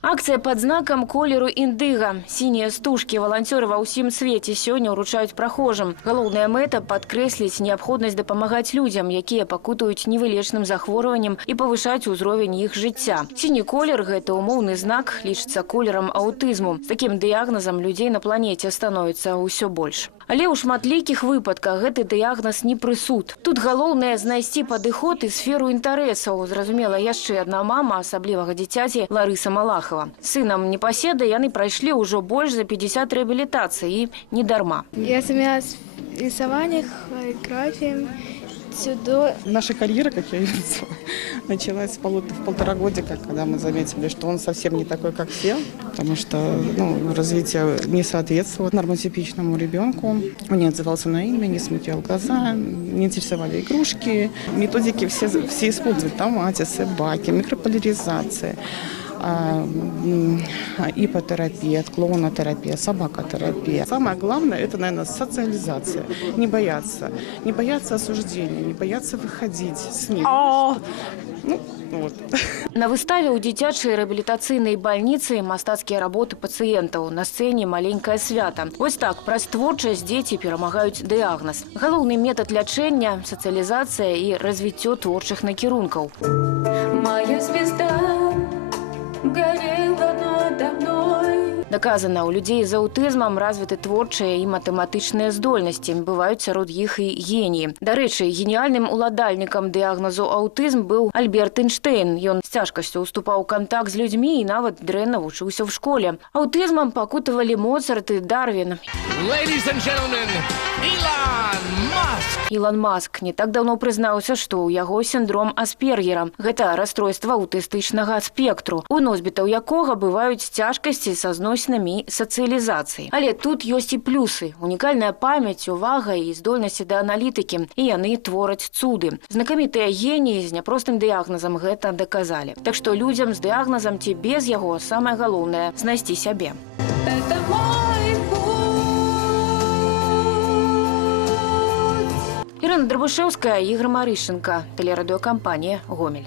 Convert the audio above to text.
Акция под знаком колеру індыга. Синие стужки волонтеры ва ўсім свеце сёння ўручаюць прахожым. Галоўная мэта – падкрэсліць неабходнасць дапамагаць людзям, якія пакутаюць невылечным захворваннем і павышаць узровень іх жыцця. Сіні колер – гэта умоўны знак, лічыцца колерам аўтызму. З такім дыягназам людзей на планеце становіцца ўсё больш. Але ў шматлікіх выпадках гэты дыягназ не прысуд. Тут галоўнае знайсці падыход і сферу інтарэсаў. Зразумела, яшчэ адна мама асаблівага дзіцяці Ларыса Малахова. Сынам непаседа яны прайшлі ўжо больш за 50 рэабілітацый і не дарма. Я занималась рисованием, графием, дзюдо. Наша карьера, как я ее называю, началась в 1,5 годика, когда мы заметили, что он совсем не такой, как все, потому что развитие не соответствовало нормотипичному ребенку. Он не отзывался на имя, не смутил глаза, не интересовали игрушки. Методики все используют: томатисы, баки, микрополяризация, ипотерапия, клоунотерапия, собакотерапия. Самое главное – это, наверное, социализация. Не бояться осуждения, не бояться выходить с ним. Вот. На выставе ў дзіцячай рэабілітацыйнай бальніцы мастацкія работы пацыентаў. На сцэне маленькае свята. Вось так, праз творчасць дзеці перамагаюць дыягназ. Галоўны метад лячэння – сацыялізацыя і развіццё творчых накірункаў. Моя звезда горела надо мной. Доказана, у людзей з аўтызмам развіты творчыя і матэматычныя здольнасці. Бываюць сярод іх і геніі. Дарэчы, геніяльным уладальнікам дыягназу аўтызм быў Альберт Эйнштэйн. Ён з цяжкасцю ўступаў у кантакт з людзьмі і нават дрэнна вучыўся ў школе. Аўтызмам пакутавалі Моцарт і Дарвін. Ілон Маск не так даўно прызнаўся, што ў яго сіндром Аспергера. Гэта расстройства аўтыстычнага спектру, у носьбітаў якога бываюць цяжкасці са зносінамі сацыялізацыі. Але тут ёсць і плюсы. Унікальная памяць, увага і здольнасці да аналітыкі. І яны твораць цуды. Знакамітыя геніі з няпростым дыягназам гэта даказалі. Так што людзям з дыягназам ці без яго самае галоўнае – знайсці сябе. Ірына Драбушэўская, Ігор Марышченко, тэлерадыёкампанія «Гомель».